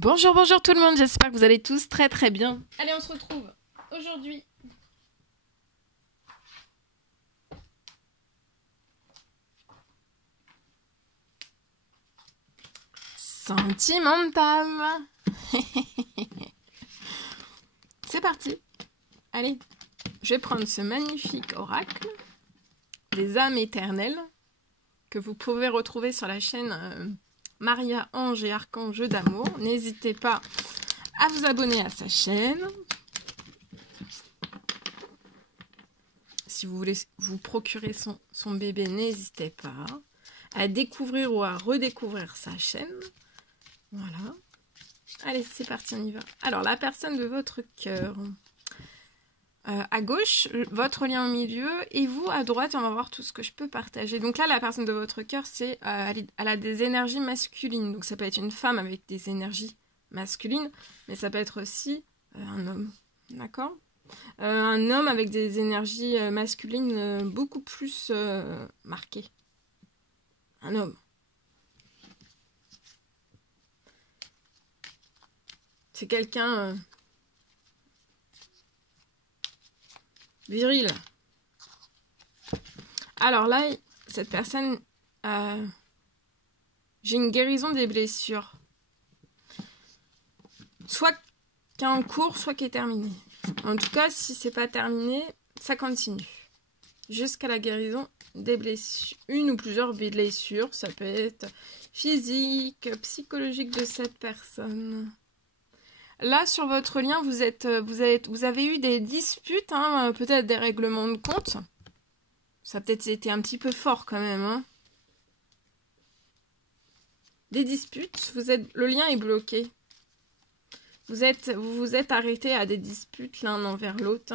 Bonjour, bonjour tout le monde, j'espère que vous allez tous très très bien. Allez, on se retrouve aujourd'hui. Sentimental. C'est parti. Allez, je vais prendre ce magnifique oracle des âmes éternelles que vous pouvez retrouver sur la chaîne Maria Ange et Archange d'amour. N'hésitez pas à vous abonner à sa chaîne. Si vous voulez vous procurer son bébé, n'hésitez pas à découvrir ou à redécouvrir sa chaîne. Voilà. Allez, c'est parti, on y va. Alors, la personne de votre cœur. À gauche, votre lien au milieu, et vous, à droite, on va voir tout ce que je peux partager. Donc là, la personne de votre cœur, c'est elle a des énergies masculines. Donc ça peut être une femme avec des énergies masculines, mais ça peut être aussi un homme. D'accord ? Un homme avec des énergies masculines beaucoup plus marquées. Un homme. C'est quelqu'un viril. Alors là, cette personne, j'ai une guérison des blessures. Soit qui est en cours, soit qui est terminée. En tout cas, si c'est pas terminé, ça continue. Jusqu'à la guérison des blessures. Une ou plusieurs blessures. Ça peut être physique, psychologique de cette personne. Là, sur votre lien, vous avez eu des disputes, hein, peut-être des règlements de compte. Ça a peut-être été un petit peu fort quand même. Hein. Des disputes, le lien est bloqué. Vous vous êtes arrêté à des disputes l'un envers l'autre.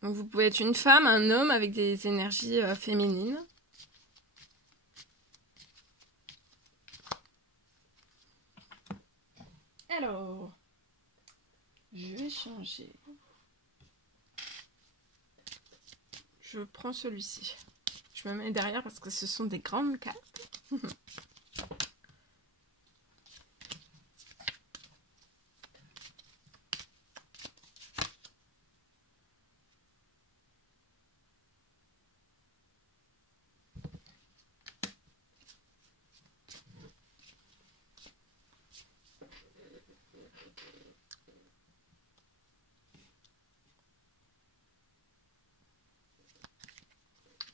Vous pouvez être une femme, un homme avec des énergies féminines. Alors, je vais changer. Je prends celui-ci. Je me mets derrière parce que ce sont des grandes cartes.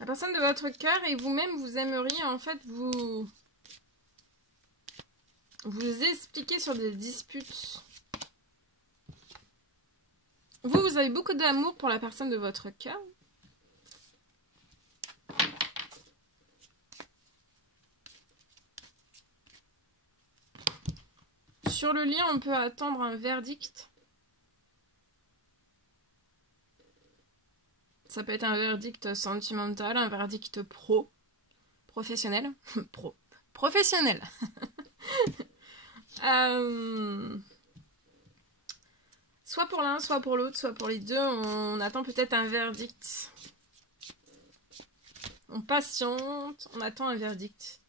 La personne de votre cœur et vous-même, vous aimeriez en fait vous expliquer sur des disputes. Vous avez beaucoup d'amour pour la personne de votre cœur. Sur le lien, on peut attendre un verdict. Ça peut être un verdict sentimental, un verdict professionnel. Professionnel. Soit pour l'un, soit pour l'autre, soit pour les deux. On attend peut-être un verdict. On patiente, on attend un verdict.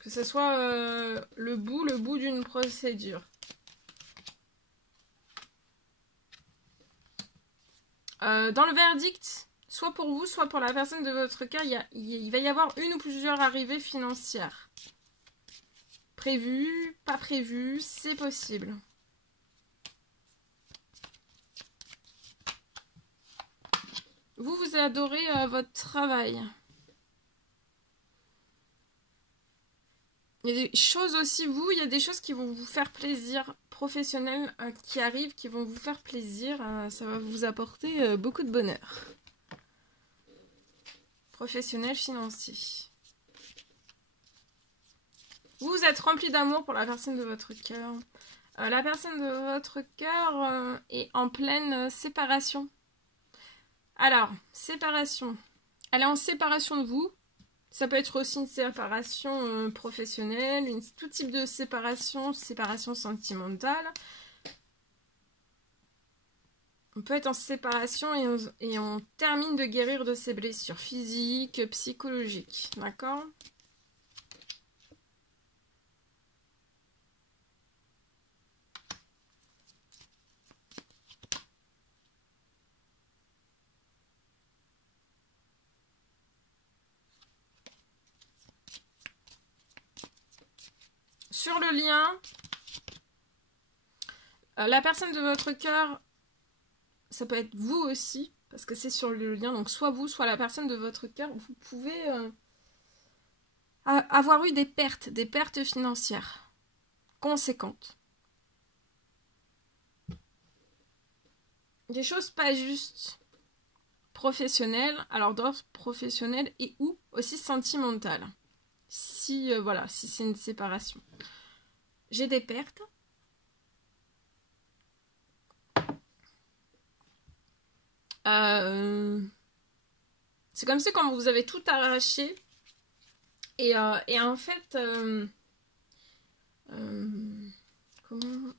Que ce soit le bout d'une procédure. Dans le verdict, soit pour vous, soit pour la personne de votre cœur, il va y avoir une ou plusieurs arrivées financières. Prévues, pas prévues, c'est possible. Vous adorez votre travail. Il y a des choses aussi, il y a des choses qui vont vous faire plaisir, professionnelles qui arrivent, qui vont vous faire plaisir. Ça va vous apporter beaucoup de bonheur. Professionnel, financier. Vous êtes rempli d'amour pour la personne de votre cœur. La personne de votre cœur est en pleine séparation. Alors, séparation. Elle est en séparation de vous. Ça peut être aussi une séparation professionnelle, tout type de séparation, séparation sentimentale. On peut être en séparation et on termine de guérir de ses blessures physiques, psychologiques. D'accord? Sur le lien, la personne de votre cœur, ça peut être vous aussi, parce que c'est sur le lien, donc soit vous, soit la personne de votre cœur, vous pouvez avoir eu des pertes financières conséquentes. Des choses pas justes, professionnelles, alors d'ordre professionnel et ou aussi sentimental. Si, voilà, si c'est une séparation. J'ai des pertes. C'est comme si quand vous avez tout arraché et en fait comment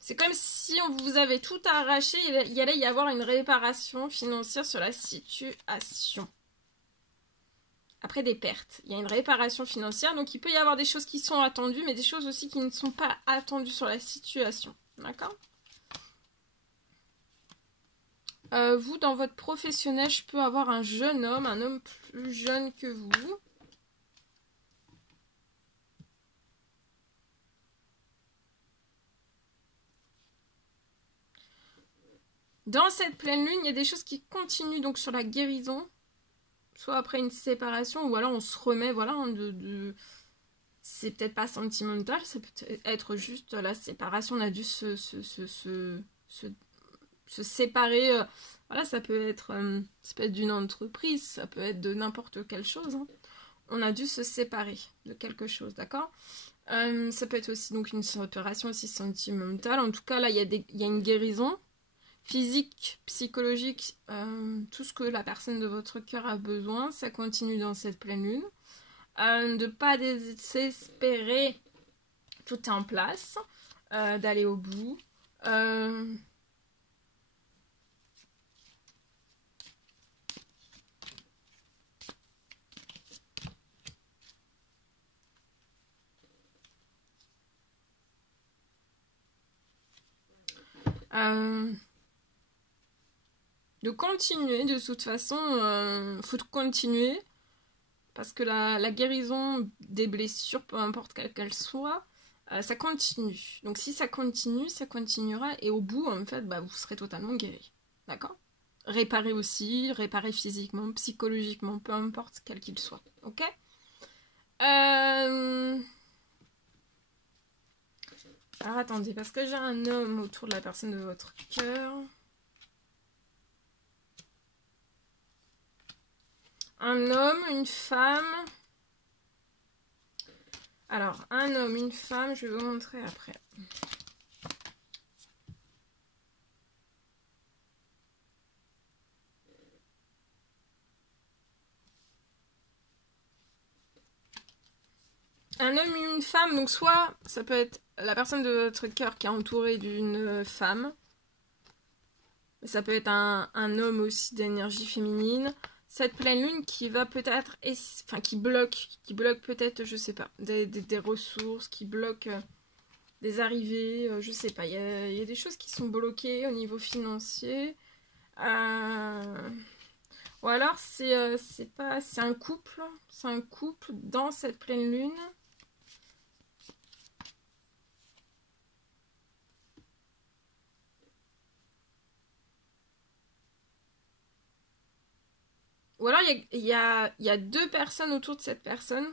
c'est comme si vous avez tout arraché et il allait y avoir une réparation financière sur la situation. Après des pertes, il y a une réparation financière, donc il peut y avoir des choses qui sont attendues, mais des choses aussi qui ne sont pas attendues sur la situation. D'accord ? Vous, dans votre professionnel, je peux avoir un jeune homme, un homme plus jeune que vous. Dans cette pleine lune, il y a des choses qui continuent donc sur la guérison, soit après une séparation, ou alors on se remet, voilà, c'est peut-être pas sentimental, ça peut être juste la séparation, on a dû se séparer, voilà, ça peut être d'une entreprise, ça peut être de n'importe quelle chose, hein. On a dû se séparer de quelque chose, d'accord ? Ça peut être aussi donc une séparation aussi sentimentale, en tout cas là il y a une guérison physique, psychologique, tout ce que la personne de votre cœur a besoin, ça continue dans cette pleine lune. De ne pas désespérer, tout est en place, d'aller au bout. De continuer, de toute façon, faut continuer, parce que la guérison des blessures, peu importe quelle qu'elle soit, ça continue. Donc si ça continue, ça continuera, et au bout, en fait, bah, vous serez totalement guéri. D'accord ? Réparer aussi, réparer physiquement, psychologiquement, peu importe quel qu'il soit. Ok ? Alors attendez, parce que j'ai un homme autour de la personne de votre cœur. Un homme, une femme. Alors, un homme, une femme, je vais vous montrer après. Un homme et une femme, donc soit ça peut être la personne de votre cœur qui est entourée d'une femme. Ça peut être un homme aussi d'énergie féminine. Cette pleine lune qui va peut-être, enfin qui bloque peut-être, je sais pas, des ressources, qui bloque des arrivées, je sais pas. Il y a des choses qui sont bloquées au niveau financier. Ou alors c'est un couple dans cette pleine lune. Ou alors il y a deux personnes autour de cette personne.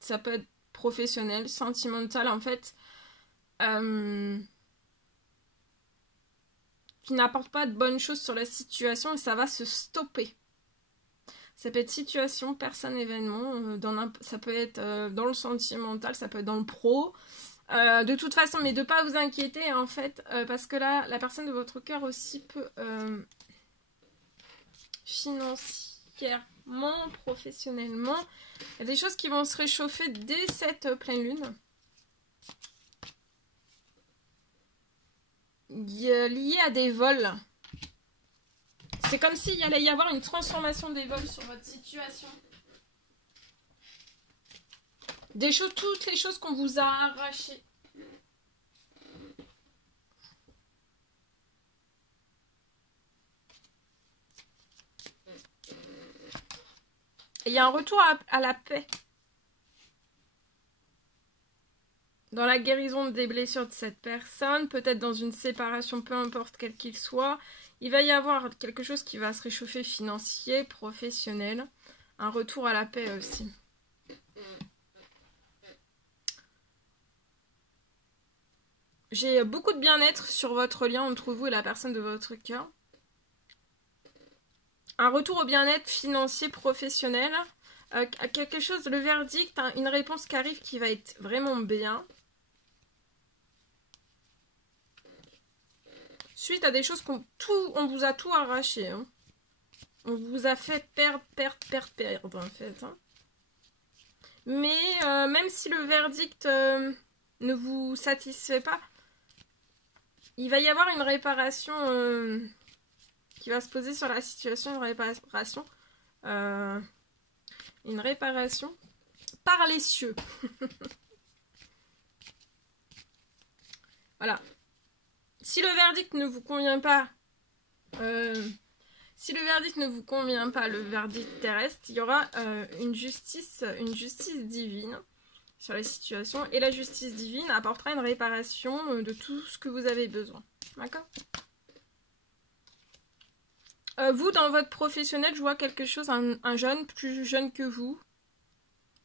Ça peut être professionnel, sentimental en fait. Qui n'apporte pas de bonnes choses sur la situation et ça va se stopper. Ça peut être situation, personne, événement. Ça peut être dans le sentimental, ça peut être dans le pro. De toute façon, mais de ne pas vous inquiéter en fait. Parce que là, la personne de votre cœur aussi peut... financièrement, professionnellement. Il y a des choses qui vont se réchauffer dès cette pleine lune. lié à des vols. C'est comme s'il allait y avoir une transformation des vols sur votre situation. Des choses, toutes les choses qu'on vous a arrachées. Il y a un retour à la paix. Dans la guérison des blessures de cette personne, peut-être dans une séparation, peu importe quel qu'il soit, il va y avoir quelque chose qui va se réchauffer, financier, professionnel. Un retour à la paix aussi. J'ai beaucoup de bien-être sur votre lien entre vous et la personne de votre cœur. Un retour au bien-être financier, professionnel. Quelque chose, le verdict, une réponse qui arrive qui va être vraiment bien. Suite à des choses on vous a tout arraché. Hein. On vous a fait perdre en fait. Hein. Mais même si le verdict ne vous satisfait pas, il va y avoir une réparation qui va se poser sur la situation, une réparation par les cieux. Voilà. Si le verdict ne vous convient pas, le verdict terrestre, il y aura une justice divine sur la situation. Et la justice divine apportera une réparation de tout ce que vous avez besoin. D'accord ? Vous, dans votre professionnel, je vois quelque chose, un jeune, plus jeune que vous,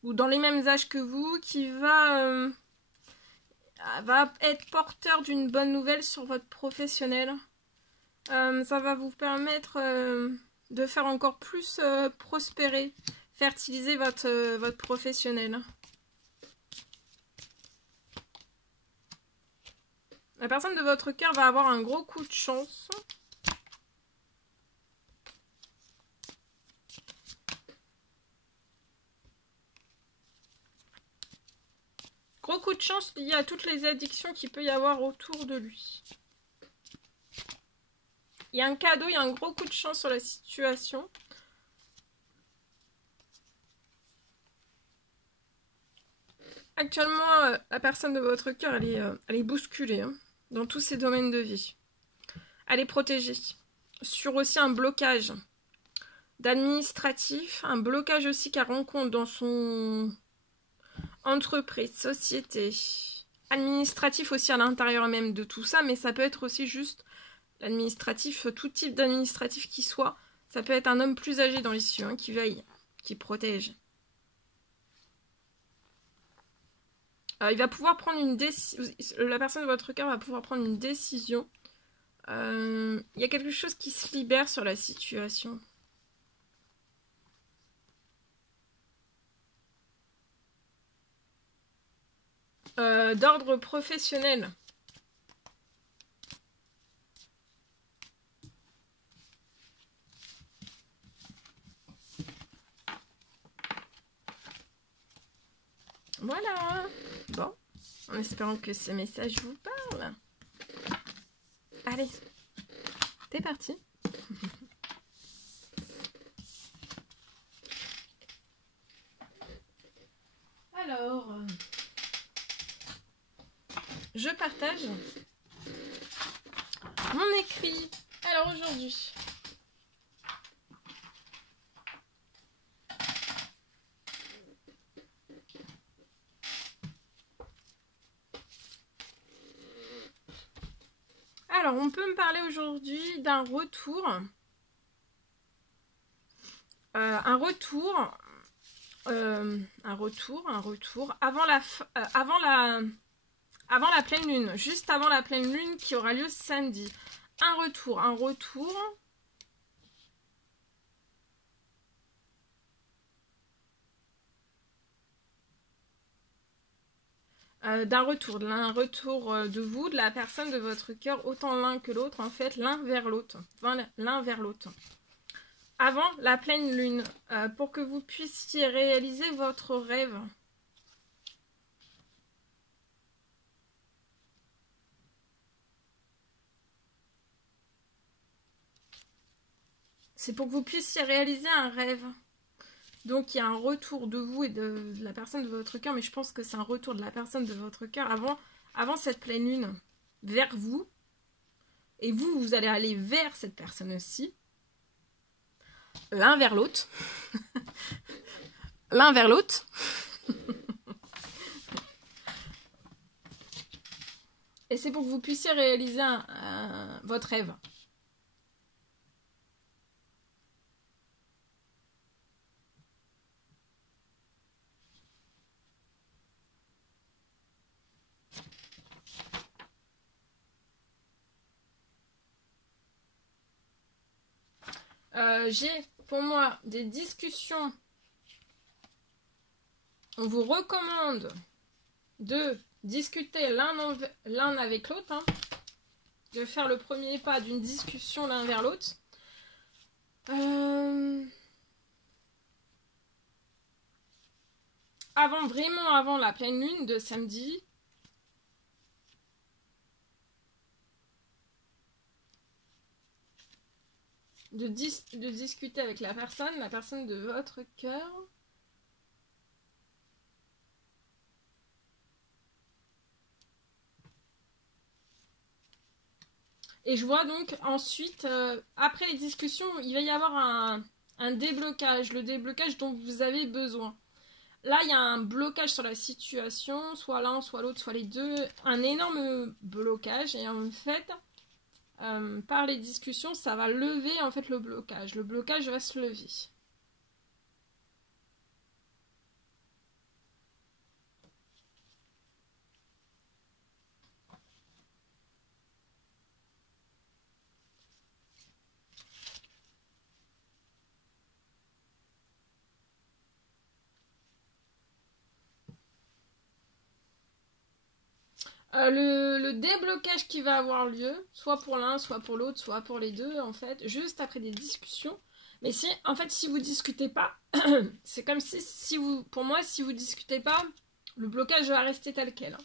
ou dans les mêmes âges que vous, qui va être porteur d'une bonne nouvelle sur votre professionnel. Ça va vous permettre de faire encore plus prospérer, fertiliser votre professionnel. La personne de votre cœur va avoir un gros coup de chance. Gros coup de chance lié à toutes les addictions qu'il peut y avoir autour de lui. Il y a un cadeau, il y a un gros coup de chance sur la situation. Actuellement, la personne de votre cœur, elle est bousculée hein, dans tous ses domaines de vie. Elle est protégée. Sur aussi un blocage d'administratif, un blocage aussi qu'elle rencontre dans son entreprise, société, administratif aussi à l'intérieur même de tout ça, mais ça peut être aussi juste l'administratif, tout type d'administratif qui soit. Ça peut être un homme plus âgé dans les cieux, hein, qui veille, qui protège. Il va pouvoir prendre une décision, la personne de votre cœur va pouvoir prendre une décision. Il y a quelque chose qui se libère sur la situation. D'ordre professionnel. Voilà. Bon, en espérant que ce message vous parle. Allez, c'est parti. Alors, je partage mon écrit. Alors aujourd'hui, alors on peut me parler aujourd'hui d'un retour. Un retour avant la pleine lune, juste avant la pleine lune qui aura lieu samedi. Un retour d'un retour de vous, de la personne de votre cœur, autant l'un que l'autre, en fait, l'un vers l'autre, avant la pleine lune, pour que vous puissiez réaliser votre rêve. C'est pour que vous puissiez réaliser un rêve. Donc il y a un retour de vous et de la personne de votre cœur, mais je pense que c'est un retour de la personne de votre cœur avant cette pleine lune vers vous. Et vous, vous allez aller vers cette personne aussi. L'un vers l'autre. L'un vers l'autre. Et c'est pour que vous puissiez réaliser votre rêve. J'ai pour moi des discussions. On vous recommande de discuter l'un avec l'autre, hein, de faire le premier pas d'une discussion l'un vers l'autre. Avant la pleine lune de samedi. De discuter avec la personne de votre cœur. Et je vois donc ensuite, après les discussions, il va y avoir un déblocage, le déblocage dont vous avez besoin. Là, il y a un blocage sur la situation, soit l'un, soit l'autre, soit les deux, un énorme blocage. Et en fait, par les discussions, ça va lever en fait le blocage. Le blocage va se lever. Le déblocage qui va avoir lieu, soit pour l'un, soit pour l'autre, soit pour les deux, en fait, juste après des discussions. Mais si, en fait, si vous discutez pas, c'est comme si vous, pour moi, si vous discutez pas, le blocage va rester tel quel.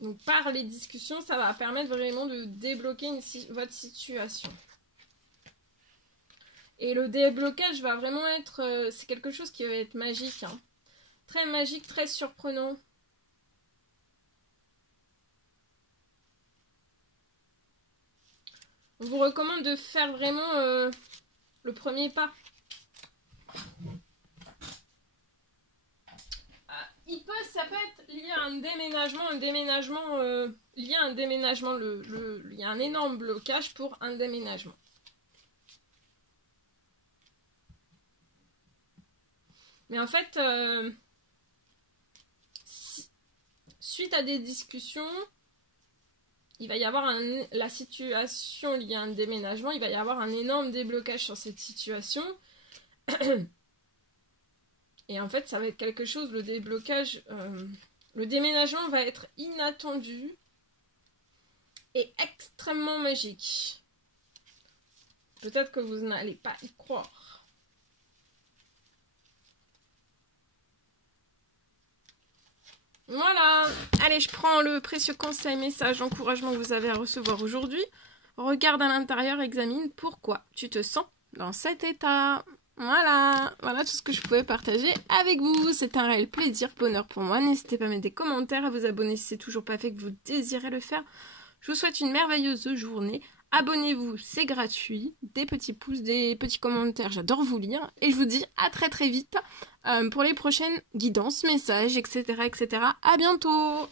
Donc, par les discussions, ça va permettre vraiment de débloquer votre situation. Et le déblocage va vraiment être... c'est quelque chose qui va être magique. Hein. Très magique, très surprenant. On vous recommande de faire vraiment le premier pas. Ça peut être lié à un déménagement, lié à un déménagement. Il y a un énorme blocage pour un déménagement. Mais en fait, suite à des discussions, il va y avoir la situation liée à un déménagement, il va y avoir un énorme déblocage sur cette situation. Et en fait, ça va être quelque chose, le déblocage, le déménagement va être inattendu et extrêmement magique. Peut-être que vous n'allez pas y croire. Voilà, allez, je prends le précieux conseil, message, encouragement que vous avez à recevoir aujourd'hui. Regarde à l'intérieur, examine pourquoi tu te sens dans cet état. Voilà tout ce que je pouvais partager avec vous. C'est un réel plaisir, bonheur pour moi. N'hésitez pas à mettre des commentaires, à vous abonner si c'est toujours pas fait, que vous désirez le faire. Je vous souhaite une merveilleuse journée. Abonnez-vous, c'est gratuit. Des petits pouces, des petits commentaires, j'adore vous lire. Et je vous dis à très très vite pour les prochaines guidances, messages, etc. etc. À bientôt!